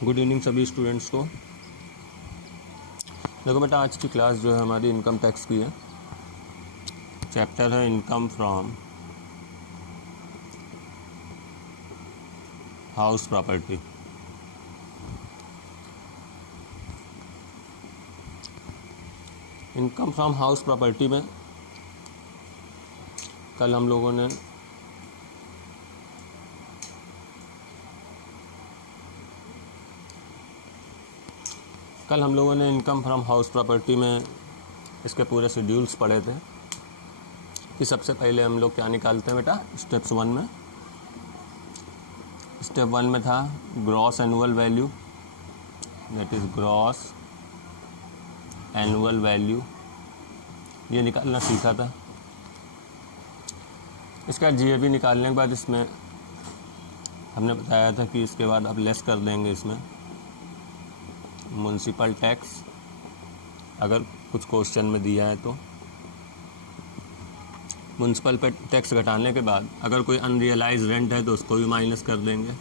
Good evening सभी students को। देखो बेटा, आज की क्लास जो है हमारी इनकम टैक्स की है। चैप्टर है income from house property. Income from house property में कल हम लोगों ने इनकम फ्रॉम हाउस प्रॉपर्टी में इसके पूरे शेड्यूल्स पढ़े थे कि सबसे पहले हम लोग क्या निकालते हैं बेटा। स्टेप वन में था gross annual value, that is gross annual value, ये निकालना सीखा था। इसका जीएबी निकालने के बाद इसमें हमने बताया था कि इसके बाद अब लेस कर देंगे इसमें म्युनिसिपल टैक्स, अगर कुछ क्वेश्चन में दिया है तो। म्युनिसिपल टैक्स घटाने के बाद अगर कोई अनरियलाइज रेंट है तो उसको भी माइनस कर देंगे।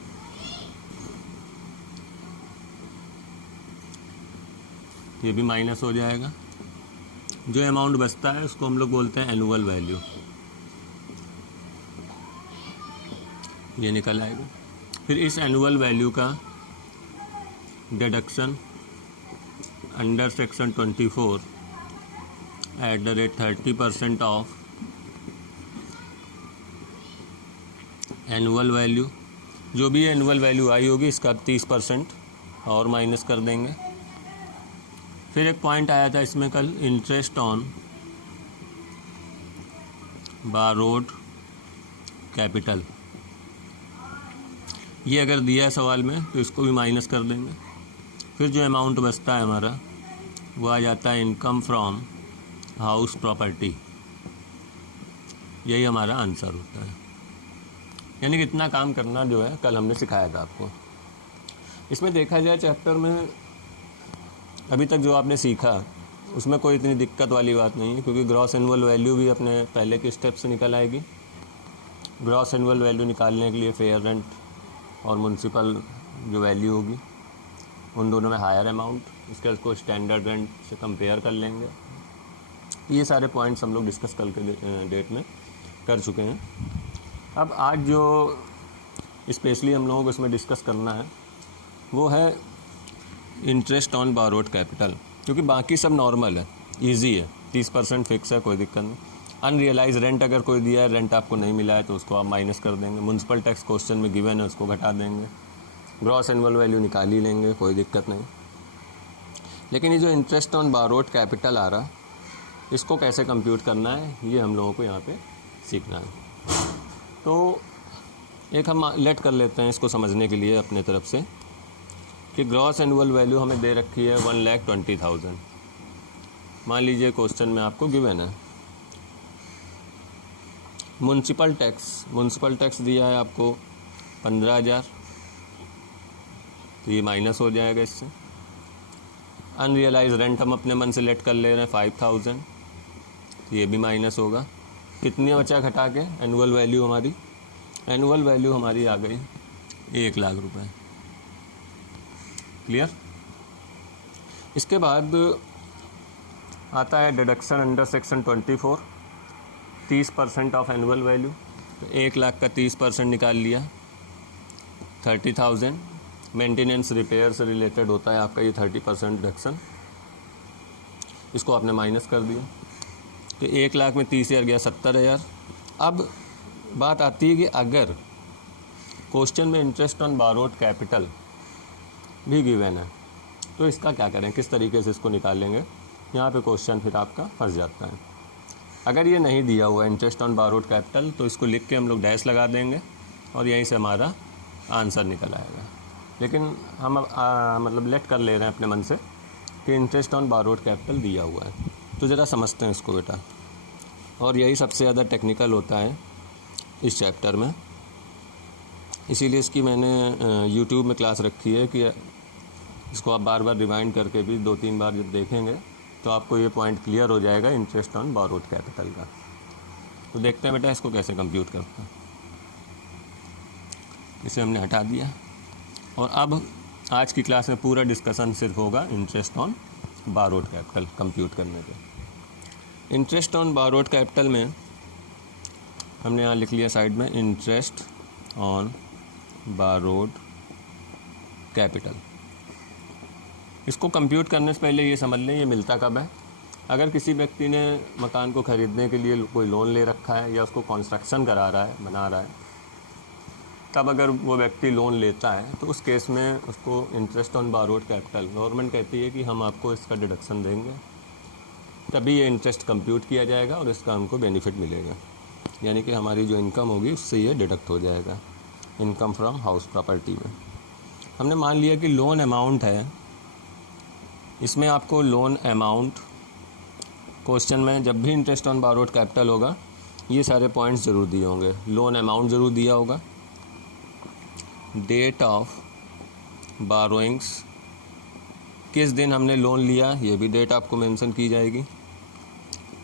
ये भी माइनस हो जाएगा। जो अमाउंट बचता है उसको हम लोग बोलते हैं एनुअल वैल्यू, ये निकल आएगा। फिर इस एनुअल वैल्यू का deduction under section 24 at the rate 30% of annual value. जो भी एनुअल वैल्यू आई होगी इसका 30% और माइनस कर देंगे। फिर एक पॉइंट आया था इसमें कल, इंटरेस्ट ऑन बारोड कैपिटल। ये अगर दिया है सवाल में तो इसको भी माइनस कर देंगे। फिर जो अमाउंट बचता है हमारा वो आ जाता है इनकम फ्रॉम हाउस प्रॉपर्टी। यही हमारा आंसर होता है। यानी कि इतना काम करना जो है कल हमने सिखाया था आपको। इसमें देखा जाए चैप्टर में अभी तक जो आपने सीखा उसमें कोई इतनी दिक्कत वाली बात नहीं है, क्योंकि ग्रॉस एनुअल वैल्यू भी अपने पहले के स्टेप से निकल आएगी। ग्रॉस एनुअल वैल्यू निकालने के लिए फेयर रेंट और म्युनिसिपल जो वैल्यू होगी उन दोनों में हायर अमाउंट, इसके उसको स्टैंडर्ड रेंट से कंपेयर कर लेंगे। ये सारे पॉइंट्स हम लोग डिस्कस कल के डेट में कर चुके हैं। अब आज जो स्पेशली हम लोगों को इसमें डिस्कस करना है वो है इंटरेस्ट ऑन बारोड कैपिटल, क्योंकि बाकी सब नॉर्मल है, इजी है, 30% फिक्स है, कोई दिक्कत नहीं। अनरियलाइज रेंट अगर कोई दिया है, रेंट आपको नहीं मिला है तो उसको आप माइनस कर देंगे। म्युनिसिपल टैक्स क्वेश्चन में गिवन है, उसको घटा देंगे। ग्रॉस एनुअल वैल्यू निकाल ही लेंगे, कोई दिक्कत नहीं। लेकिन ये जो इंटरेस्ट ऑन बारोड कैपिटल आ रहा, इसको कैसे कंप्यूट करना है ये हम लोगों को यहाँ पे सीखना है। तो एक हम लेट कर लेते हैं इसको समझने के लिए अपने तरफ से कि ग्रॉस एनुअल वैल्यू हमें दे रखी है 1,20,000। मान लीजिए क्वेश्चन में आपको गिवन है म्युनिसिपल टैक्स दिया है आपको 15,000, तो ये माइनस हो जाएगा इससे। अनरियलाइज रेंट हम अपने मन से लेट कर ले रहे हैं 5,000, तो ये भी माइनस होगा। कितनी बचा घटा के एनुअल वैल्यू हमारी? एनुअल वैल्यू हमारी आ गई 1,00,000 रुपये। क्लियर? इसके बाद आता है deduction under section 24, 30% of annual value. तो 1,00,000 का 30% निकाल लिया, 30,000। मेंटेनेंस रिपेयर से रिलेटेड होता है आपका ये 30% डिडक्शन, इसको आपने माइनस कर दिया। तो 1,00,000 में 30,000 गया 70,000। अब बात आती है कि अगर क्वेश्चन में इंटरेस्ट ऑन बारोड कैपिटल भी गिवन है तो इसका क्या करें, किस तरीके से इसको निकालेंगे? यहाँ पे क्वेश्चन फिर आपका फंस जाता है। अगर ये नहीं दिया हुआ इंटरेस्ट ऑन बारोड कैपिटल तो इसको लिख के हम लोग डैश लगा देंगे और यहीं से हमारा आंसर निकल आएगा। लेकिन हम मतलब लेट कर ले रहे हैं अपने मन से कि इंटरेस्ट ऑन बारोड कैपिटल दिया हुआ है, तो ज़रा समझते हैं इसको बेटा। और यही सबसे ज़्यादा टेक्निकल होता है इस चैप्टर में, इसीलिए इसकी मैंने यूट्यूब में क्लास रखी है कि इसको आप बार बार रिवाइंड करके भी 2-3 बार जब देखेंगे तो आपको ये पॉइंट क्लियर हो जाएगा इंटरेस्ट ऑन बारोड कैपिटल का। तो देखते हैं बेटा इसको कैसे कंप्यूट करते हैं। इसे हमने हटा दिया और अब आज की क्लास में पूरा डिस्कशन सिर्फ होगा interest on borrowed capital compute करने पे। इंटरेस्ट ऑन बारोड कैपिटल में हमने यहाँ लिख लिया साइड में इंटरेस्ट ऑन बारोड कैपिटल। इसको कंप्यूट करने से पहले ये समझ लें ये मिलता कब है। अगर किसी व्यक्ति ने मकान को ख़रीदने के लिए कोई लोन ले रखा है या उसको कंस्ट्रक्शन करा रहा है, बना रहा है, तब अगर वो व्यक्ति लोन लेता है तो उस केस में उसको interest on borrowed capital government कहती है कि हम आपको इसका डिडक्शन देंगे, तभी ये इंटरेस्ट कंप्यूट किया जाएगा और इसका हमको बेनिफिट मिलेगा। यानी कि हमारी जो इनकम होगी उससे ये डिडक्ट हो जाएगा इनकम फ्रॉम हाउस प्रॉपर्टी में। हमने मान लिया कि लोन अमाउंट है, इसमें आपको लोन अमाउंट क्वेश्चन में जब भी इंटरेस्ट ऑन बारोड कैपिटल होगा ये सारे पॉइंट्स ज़रूर दिए होंगे। लोन अमाउंट ज़रूर दिया होगा, डेट ऑफ बारोइंग्स, किस दिन हमने लोन लिया ये भी डेट आपको मेंशन की जाएगी,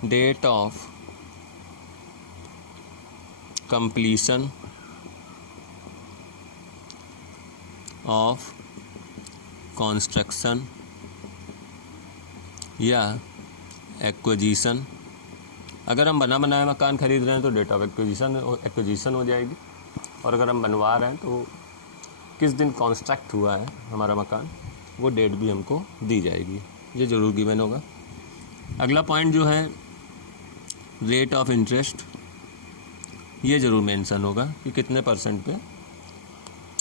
date of completion of construction या एक्विजिशन। अगर हम बना बनाया मकान खरीद रहे हैं तो डेट ऑफ एक्विजिशन हो जाएगी, और अगर हम बनवा रहे हैं तो किस दिन कंस्ट्रक्ट हुआ है हमारा मकान वो डेट भी हमको दी जाएगी, ये ज़रूर गिवन होगा। अगला पॉइंट जो है रेट ऑफ इंटरेस्ट, ये ज़रूर मेंशन होगा कि कितने परसेंट पे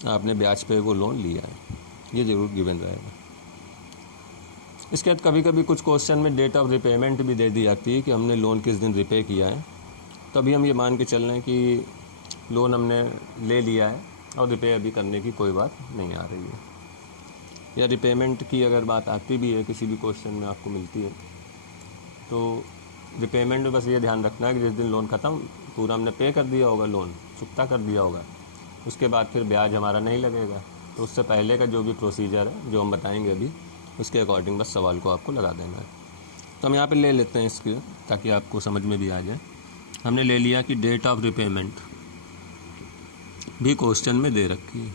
आपने ब्याज पे वो लोन लिया है, ये ज़रूर गिवन रहेगा। इसके बाद कभी कभी कुछ क्वेश्चन में डेट ऑफ रिपेमेंट भी दे दी जाती है कि हमने लोन किस दिन रिपे किया है, तभी हम ये मान के चल रहे हैं कि लोन हमने ले लिया है और रिपे अभी करने की कोई बात नहीं आ रही है। या रिपेमेंट की अगर बात आती भी है किसी भी क्वेश्चन में आपको मिलती है तो रिपेमेंट में बस ये ध्यान रखना है कि जिस दिन लोन ख़त्म पूरा हमने पे कर दिया होगा, लोन चुकता कर दिया होगा, उसके बाद फिर ब्याज हमारा नहीं लगेगा। तो उससे पहले का जो भी प्रोसीजर है जो हम बताएंगे अभी उसके अकॉर्डिंग बस सवाल को आपको लगा देना है। तो हम यहाँ पे ले लेते हैं इसके ताकि आपको समझ में भी आ जाए। हमने ले लिया कि डेट ऑफ रिपेमेंट भी क्वेश्चन में दे रखी है,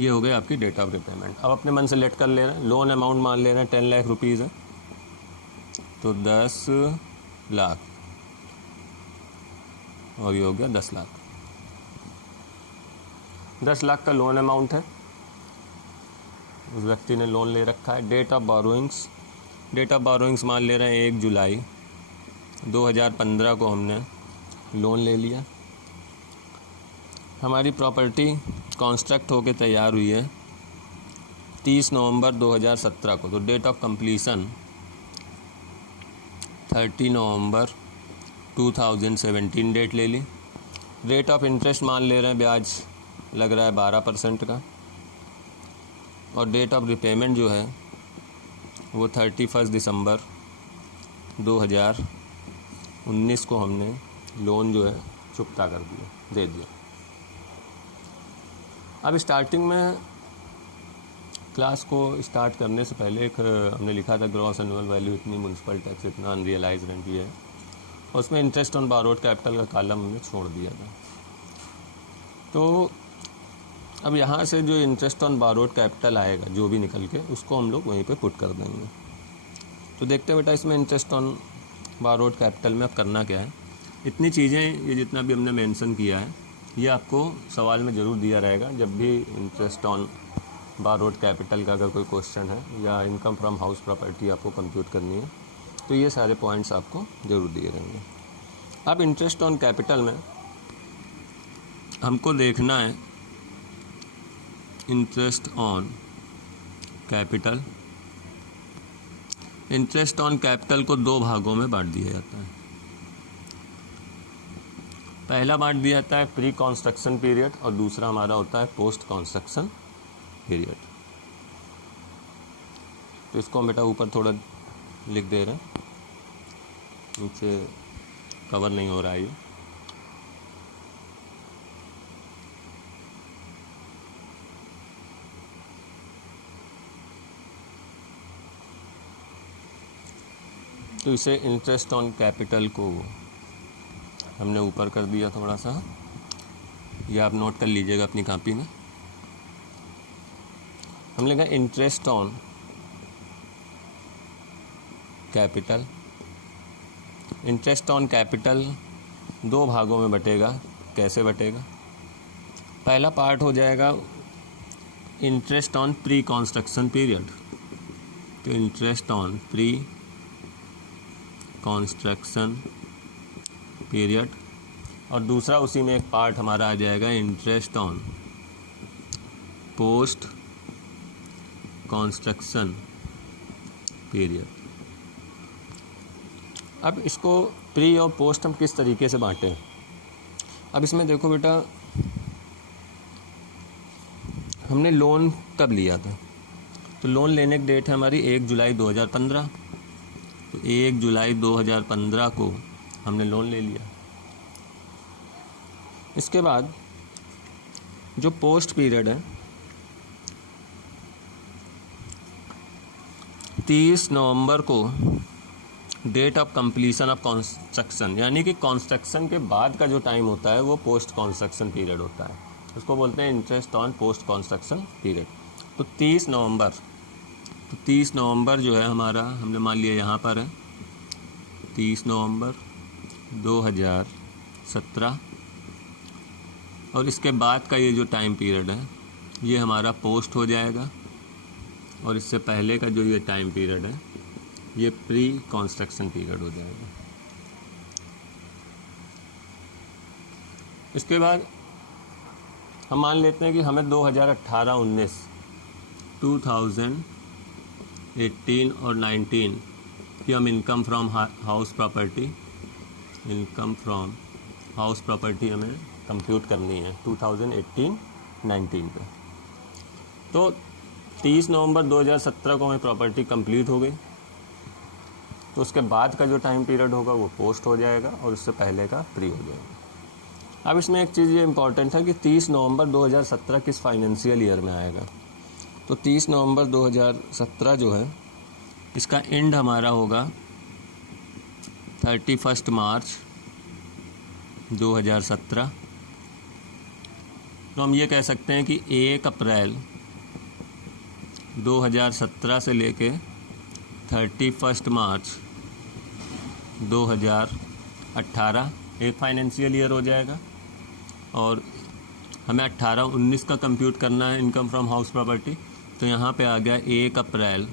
ये हो गई आपकी डेट ऑफ रिपेमेंट। अब अपने मन से लेट कर ले रहे हैं, लोन अमाउंट मान ले रहे हैं 10 लाख रुपीज़ है तो 10 लाख और ये हो गया 10 लाख। 10 लाख का लोन अमाउंट है, उस व्यक्ति ने लोन ले रखा है। डेट ऑफ बारोइंग्स मान ले रहे हैं 1 जुलाई 2015 को हमने लोन ले लिया। हमारी प्रॉपर्टी कॉन्स्ट्रक्ट होके तैयार हुई है 30 नवंबर 2017 को, तो डेट ऑफ कंप्लीशन 30 नवंबर 2017 डेट ले ली। रेट ऑफ इंटरेस्ट मान ले रहे हैं ब्याज लग रहा है 12% का, और डेट ऑफ रिपेमेंट जो है वो 31 दिसंबर 2019 को हमने लोन जो है चुकता कर दिया, दे दिया। अब स्टार्टिंग में क्लास को स्टार्ट करने से पहले एक हमने लिखा था ग्रॉस एनुअल वैल्यू इतनी, म्यूनसिपल टैक्स इतना, अनरियलाइज रेंट ये है, और उसमें इंटरेस्ट ऑन बारोड कैपिटल का कॉलम हमने छोड़ दिया था। तो अब यहाँ से जो इंटरेस्ट ऑन बारोड कैपिटल आएगा जो भी निकल के उसको हम लोग वहीं पे पुट कर देंगे। तो देखते हैं बेटा इसमें इंटरेस्ट ऑन बारोड कैपिटल में अब करना क्या है। इतनी चीज़ें ये जितना भी हमने मेंशन किया है ये आपको सवाल में ज़रूर दिया रहेगा जब भी इंटरेस्ट ऑन बारोड कैपिटल का अगर कोई क्वेश्चन है या इनकम फ्रॉम हाउस प्रॉपर्टी आपको कंप्यूट करनी है तो ये सारे पॉइंट्स आपको ज़रूर दिए रहेंगे। अब इंटरेस्ट ऑन कैपिटल में हमको देखना है interest on capital. Interest on capital को 2 भागों में बांट दिया जाता है। पहला बांट दिया जाता है प्री कंस्ट्रक्शन पीरियड और दूसरा हमारा होता है पोस्ट कंस्ट्रक्शन पीरियड। तो इसको हम बेटा ऊपर थोड़ा लिख दे रहे हैं, नीचे कवर नहीं हो रहा है ये। तो इसे इंटरेस्ट ऑन कैपिटल को हमने ऊपर कर दिया थोड़ा सा, ये आप नोट कर लीजिएगा अपनी कॉपी में। हम लिखा interest on capital. Interest on capital दो भागों में बटेगा। कैसे बटेगा? पहला पार्ट हो जाएगा interest on pre construction period, तो interest on pre construction period, और दूसरा उसी में एक पार्ट हमारा आ जाएगा interest on post construction period. अब इसको प्री और पोस्ट हम किस तरीके से बांटें? अब इसमें देखो बेटा, हमने लोन कब लिया था? तो लोन लेने की डेट है हमारी 1 जुलाई 2015। तो 1 जुलाई 2015 को हमने लोन ले लिया। इसके बाद जो पोस्ट पीरियड है 30 नवंबर को date of completion of construction, यानी कि कंस्ट्रक्शन के बाद का जो टाइम होता है वो पोस्ट कंस्ट्रक्शन पीरियड होता है। उसको बोलते हैं interest on post construction period. तो 30 नवंबर जो है हमारा, हमने मान लिया यहाँ पर है 30 नवंबर 2017, और इसके बाद का ये जो टाइम पीरियड है ये हमारा पोस्ट हो जाएगा, और इससे पहले का जो ये टाइम पीरियड है ये प्री कंस्ट्रक्शन पीरियड हो जाएगा। इसके बाद हम मान लेते हैं कि हमें 2018-19 2018 और 19 की हम इनकम फ्रॉम हाउस प्रॉपर्टी हमें कंप्यूट करनी है 2018-19 पे। तो 30 नवंबर 2017 को हमें प्रॉपर्टी कंप्लीट हो गई, तो उसके बाद का जो टाइम पीरियड होगा वो पोस्ट हो जाएगा और उससे पहले का प्री हो जाएगा। अब इसमें एक चीज़ ये इम्पॉर्टेंट है कि 30 नवंबर 2017 किस फाइनेंशियल ईयर में आएगा। तो 30 नवंबर 2017 जो है इसका एंड हमारा होगा 31 मार्च 2017। तो हम ये कह सकते हैं कि 1 अप्रैल 2017 से लेके 31 मार्च 2018 एक फाइनेंशियल ईयर हो जाएगा, और हमें 18-19 का कंप्यूट करना है इनकम फ्रॉम हाउस प्रॉपर्टी। तो यहाँ पे आ गया 1 अप्रैल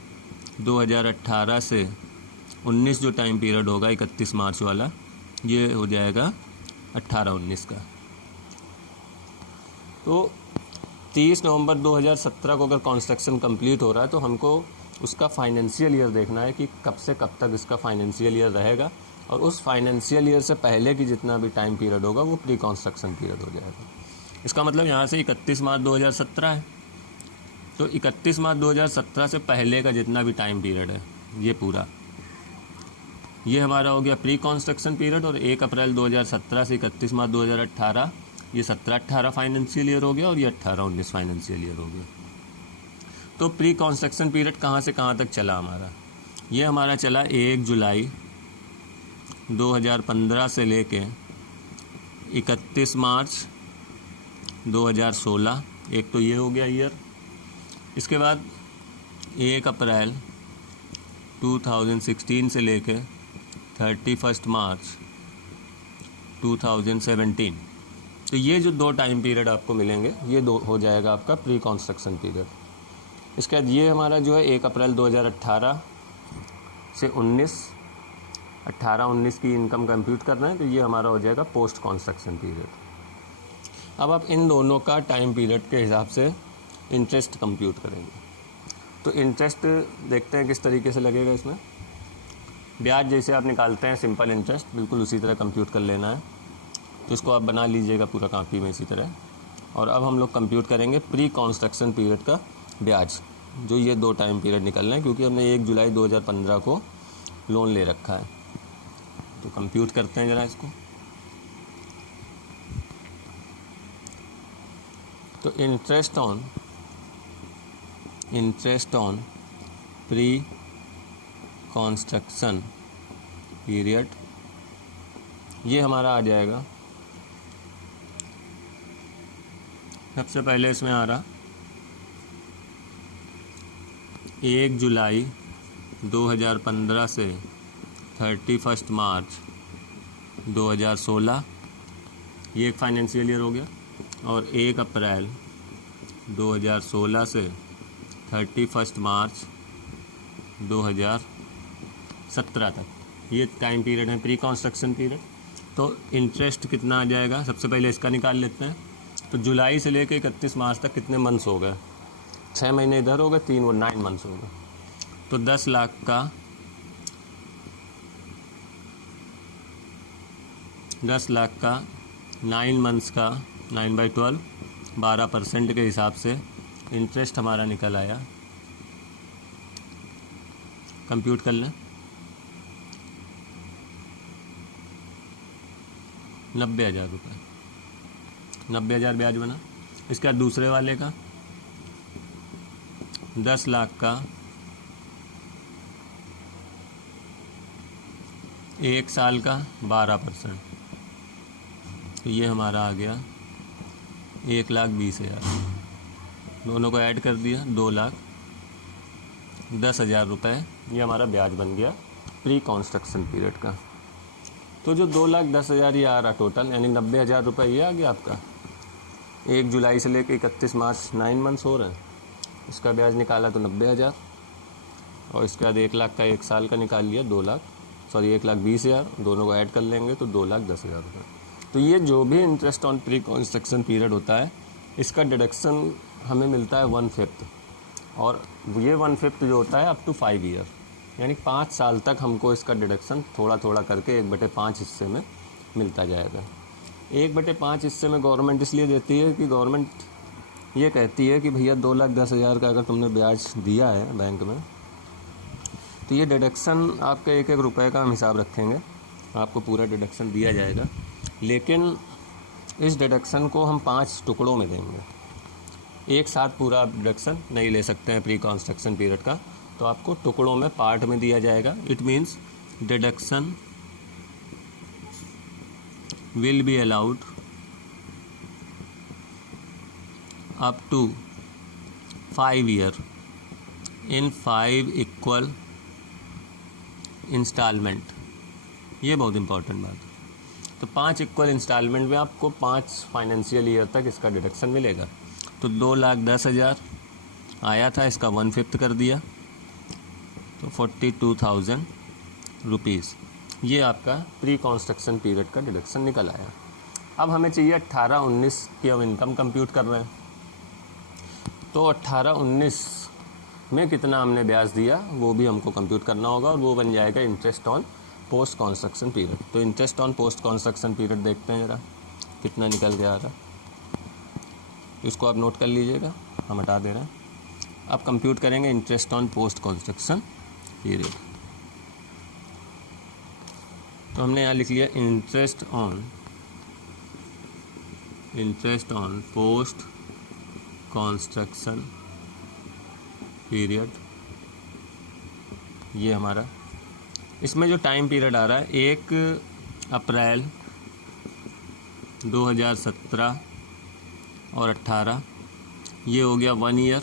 2018 से 19 जो टाइम पीरियड होगा 31 मार्च वाला, ये हो जाएगा 18-19 का। तो 30 नवंबर 2017 को अगर कंस्ट्रक्शन कंप्लीट हो रहा है तो हमको उसका फाइनेंशियल ईयर देखना है कि कब से कब तक इसका फाइनेंशियल ईयर रहेगा, और उस फाइनेंशियल ईयर से पहले की जितना भी टाइम पीरियड होगा वो प्री कंस्ट्रक्शन पीरियड हो जाएगा। इसका मतलब यहाँ से 31 मार्च 2017 है, तो 31 मार्च 2017 से पहले का जितना भी टाइम पीरियड है ये पूरा, ये हमारा हो गया प्री कंस्ट्रक्शन पीरियड। और 1 अप्रैल 2017 से 31 मार्च 2018 ये 17-18 फाइनेंशियल ईयर हो गया, और ये 18-19 फाइनेंशियल ईयर हो गया। तो प्री कंस्ट्रक्शन पीरियड कहाँ से कहाँ तक चला हमारा? ये हमारा चला 1 जुलाई 2015 से लेके 31 मार्च 2016, एक तो ये हो गया ईयर। इसके बाद 1 अप्रैल 2016 से लेके 31 मार्च 2017। तो ये जो दो टाइम पीरियड आपको मिलेंगे ये दो हो जाएगा आपका प्री कंस्ट्रक्शन पीरियड। इसके बाद ये हमारा जो है 1 अप्रैल 2018 से 18-19 की इनकम कंप्यूट कर रहे हैं, तो ये हमारा हो जाएगा पोस्ट कंस्ट्रक्शन पीरियड। अब आप इन दोनों का टाइम पीरियड के हिसाब से इंटरेस्ट कंप्यूट करेंगे। तो इंटरेस्ट देखते हैं किस तरीके से लगेगा। इसमें ब्याज जैसे आप निकालते हैं सिंपल इंटरेस्ट, बिल्कुल उसी तरह कंप्यूट कर लेना है। तो इसको आप बना लीजिएगा पूरा कॉपी में इसी तरह। और अब हम लोग कंप्यूट करेंगे प्री कंस्ट्रक्शन पीरियड का ब्याज, जो ये दो टाइम पीरियड निकलना है, क्योंकि हमने 1 जुलाई 2015 को लोन ले रखा है। तो कंप्यूट करते हैं ज़रा इसको। तो interest on pre construction period ये हमारा आ जाएगा, सबसे पहले इसमें आ रहा 1 जुलाई 2015 से 31 मार्च 2016, ये एक फाइनेंशियल ईयर हो गया। और 1 अप्रैल 2016 से 31 मार्च 2017 तक, ये टाइम पीरियड है, प्री कंस्ट्रक्शन पीरियड। तो इंटरेस्ट कितना आ जाएगा, सबसे पहले इसका निकाल लेते हैं। तो जुलाई से लेकर 31 मार्च तक कितने मंथ्स हो गए, 6 महीने इधर हो गए, 3 और 9 मंथ्स हो गए। तो 10 लाख का 9 मंथ्स का 9/12 12% के हिसाब से इंटरेस्ट हमारा निकल आया। कंप्यूट कर लें, 90,000 रुपये, 90,000 ब्याज बना। इसके बाद दूसरे वाले का 10 लाख का 1 साल का 12%, तो ये हमारा आ गया 1,20,000। दोनों को ऐड कर दिया, 2,10,000 रुपये, ये हमारा ब्याज बन गया प्री कंस्ट्रक्शन पीरियड का। तो जो 2,10,000 ये आ रहा टोटल, यानी 90,000 रुपये ये आ गया आपका। 1 जुलाई से लेकर 31 मार्च 9 मंथ्स हो रहे हैं, इसका ब्याज निकाला तो 90,000, और इसके बाद 1 लाख का 1 साल का निकाल लिया 1,20,000, दोनों को ऐड कर लेंगे तो 2,10,000 रुपये। तो ये जो भी interest on pre construction period होता है, इसका डिडक्शन हमें मिलता है 1/5, और ये 1/5 जो होता है अप टू 5 ईयर, यानी 5 साल तक हमको इसका डिडक्शन थोड़ा थोड़ा करके 1/5 हिस्से में मिलता जाएगा। 1/5 हिस्से में गवर्नमेंट इसलिए देती है कि गवर्नमेंट ये कहती है कि भैया 2,10,000 का अगर तुमने ब्याज दिया है बैंक में, तो ये डिडक्शन आपके 1-1 रुपये का हम हिसाब रखेंगे, आपको पूरा डिडक्शन दिया जाएगा। लेकिन इस डिडक्शन को हम 5 टुकड़ों में देंगे, एक साथ पूरा आप डिडक्शन नहीं ले सकते हैं प्री कंस्ट्रक्शन पीरियड का, तो आपको टुकड़ों में, पार्ट में दिया जाएगा। It means deduction will be allowed up to 5 year in 5 equal instalment. ये बहुत इंपॉर्टेंट बात है। तो 5 इक्वल इंस्टॉलमेंट में आपको 5 फाइनेंशियल ईयर तक इसका डिडक्शन मिलेगा। तो 2,10,000 आया था, इसका 1/5 कर दिया तो 42,000 रुपीज़, ये आपका प्री कंस्ट्रक्शन पीरियड का डिडक्शन निकल आया। अब हमें चाहिए 18-19 की हम इनकम कंप्यूट कर रहे हैं, तो 18-19 में कितना हमने ब्याज दिया वो भी हमको कंप्यूट करना होगा, और वो बन जाएगा interest on post construction period. तो interest on post construction period देखते हैं ज़रा कितना निकल के आ रहा है, इसको आप नोट कर लीजिएगा, हम हटा दे रहे हैं। अब कंप्यूट करेंगे interest on post construction period. तो हमने यहाँ लिख लिया interest on post construction period, ये हमारा। इसमें जो टाइम पीरियड आ रहा है 1 अप्रैल 2017 और 18, ये हो गया 1 ईयर,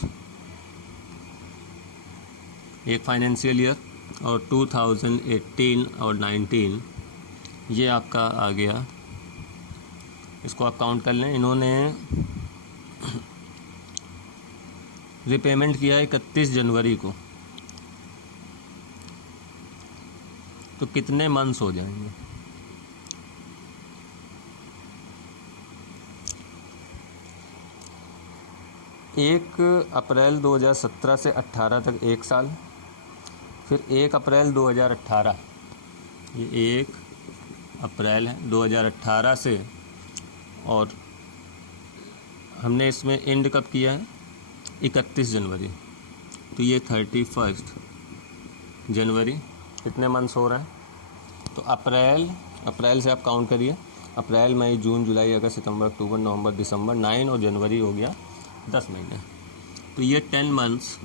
एक फाइनेंशियल ईयर, और 2018 और 19 ये आपका आ गया। इसको आप काउंट कर लें, इन्होंने रिपेमेंट किया 31 जनवरी को, तो कितने मंथ्स हो जाएंगे? 1 अप्रैल 2017 से 18 तक 1 साल, फिर 1 अप्रैल 2018, ये 1 अप्रैल है 2018 से, और हमने इसमें एंड कब किया है 31 जनवरी, तो ये 31 जनवरी, कितने मंथ्स हो रहे हैं? तो अप्रैल से आप काउंट करिए, अप्रैल मई जून जुलाई अगस्त सितंबर अक्टूबर नवंबर दिसंबर 9, और जनवरी हो गया 10 महीने, तो ये 10 मंथ्स।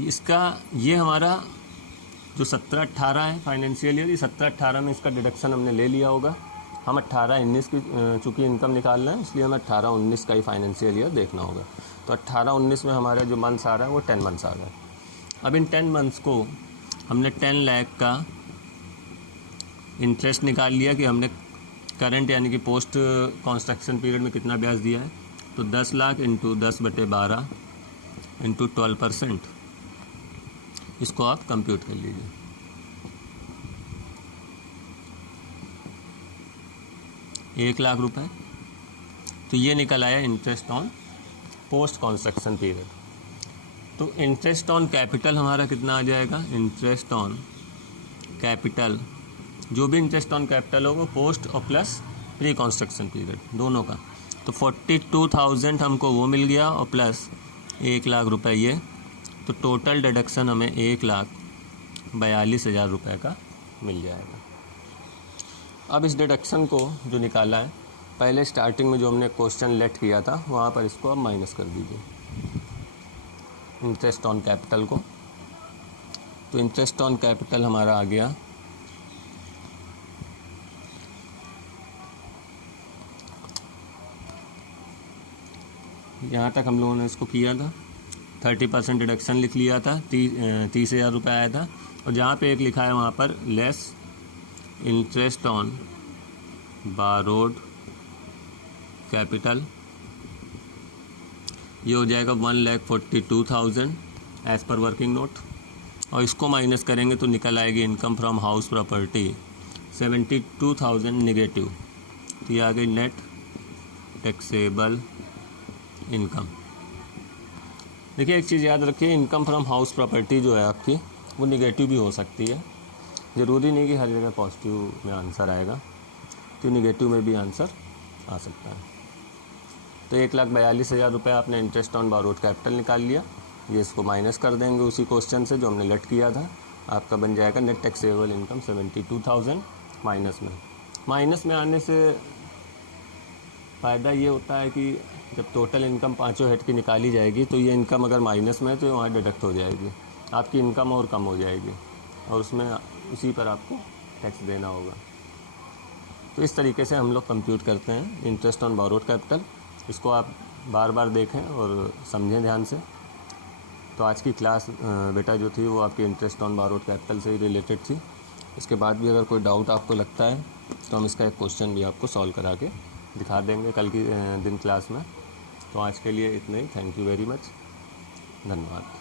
इसका ये हमारा जो 17-18 है फाइनेंशियल ईयर, ये 17-18 में इसका डिडक्शन हमने ले लिया होगा। हम 18-19 की चूँकि इनकम निकालना है, इसलिए हमें 18-19 का ही फाइनेंशियल ईयर देखना होगा। तो तो 18-19 में हमारा जो मंथ्स आ रहा है वो 10 मंथ्स आ रहा है। अब इन 10 मंथ्स को हमने 10 लाख का इंटरेस्ट निकाल लिया कि हमने करंट यानी कि पोस्ट कंस्ट्रक्शन पीरियड में कितना ब्याज दिया है। तो 10 लाख इंटू 10/12 इंटू 12%, इसको आप कंप्यूट कर लीजिए। ₹1,00,000। तो ये निकल आया interest on post construction period. तो इंटरेस्ट ऑन कैपिटल हमारा कितना आ जाएगा, इंटरेस्ट ऑन कैपिटल, जो भी इंटरेस्ट ऑन कैपिटल होगा पोस्ट और प्लस प्री कंस्ट्रक्शन पीरियड दोनों का। तो 42,000 हमको वो मिल गया और प्लस ₹1,00,000 ये, तो टोटल डिडक्शन हमें ₹1,42,000 का मिल जाएगा। अब इस डिडक्शन को जो निकाला है, पहले स्टार्टिंग में जो हमने क्वेश्चन लेट किया था वहाँ पर इसको अब माइनस कर दीजिए इंटरेस्ट ऑन कैपिटल को। तो इंटरेस्ट ऑन कैपिटल हमारा आ गया यहाँ तक हम लोगों ने इसको किया था, 30% डिडक्शन लिख लिया था, 30,000 आया था। और जहाँ पे एक लिखा है वहाँ पर less interest on borrowed capital, ये हो जाएगा 1,42,000 एज़ पर वर्किंग नोट। और इसको माइनस करेंगे तो निकल आएगी income from house property 72,000 negative. तो ये आ गई नेट टैक्सेबल इनकम। देखिए एक चीज़ याद रखिए, इनकम फ्रॉम हाउस प्रॉपर्टी जो है आपकी वो निगेटिव भी हो सकती है, ज़रूरी नहीं कि हर जगह पॉजिटिव में आंसर आएगा, तो निगेटिव में भी आंसर आ सकता है। तो ₹1,42,000 आपने इंटरेस्ट ऑन बारोड कैपिटल निकाल लिया। ये इसको माइनस कर देंगे उसी क्वेश्चन से जो हमने लेट किया था, आपका बन जाएगा नेट टैक्सेबल इनकम 72,000 माइनस में आने से फ़ायदा ये होता है कि जब टोटल इनकम पाँचों हेड की निकाली जाएगी तो ये इनकम अगर माइनस में है तो वहाँ डिडक्ट हो जाएगी, आपकी इनकम और कम हो जाएगी और उसमें उसी पर आपको टैक्स देना होगा। तो इस तरीके से हम लोग कंप्यूट करते हैं इंटरेस्ट ऑन बारोड कैपिटल। इसको आप बार बार देखें और समझें ध्यान से। तो आज की क्लास बेटा जो थी वो आपकी इंटरेस्ट ऑन बारोड कैपिटल से ही रिलेटेड थी। इसके बाद भी अगर कोई डाउट आपको लगता है तो हम इसका एक क्वेश्चन भी आपको सॉल्व करा के दिखा देंगे कल की दिन क्लास में। तो आज के लिए इतना ही। थैंक यू वेरी मच, धन्यवाद।